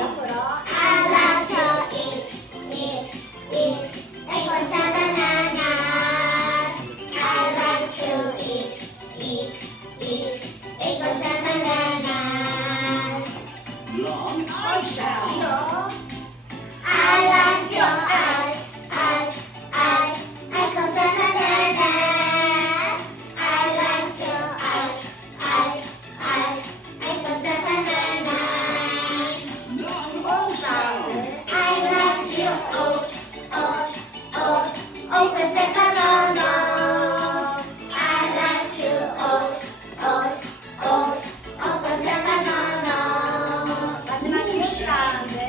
옆으로. I like to eat. Apple bananas. I like to eat. Apple bananas. Long eyeshadow. 위로. I like to apple bananas. I like to apple bananas. Long ocean. I like to open the banana. I like to open the banana. 마지막 귀엽다. 네.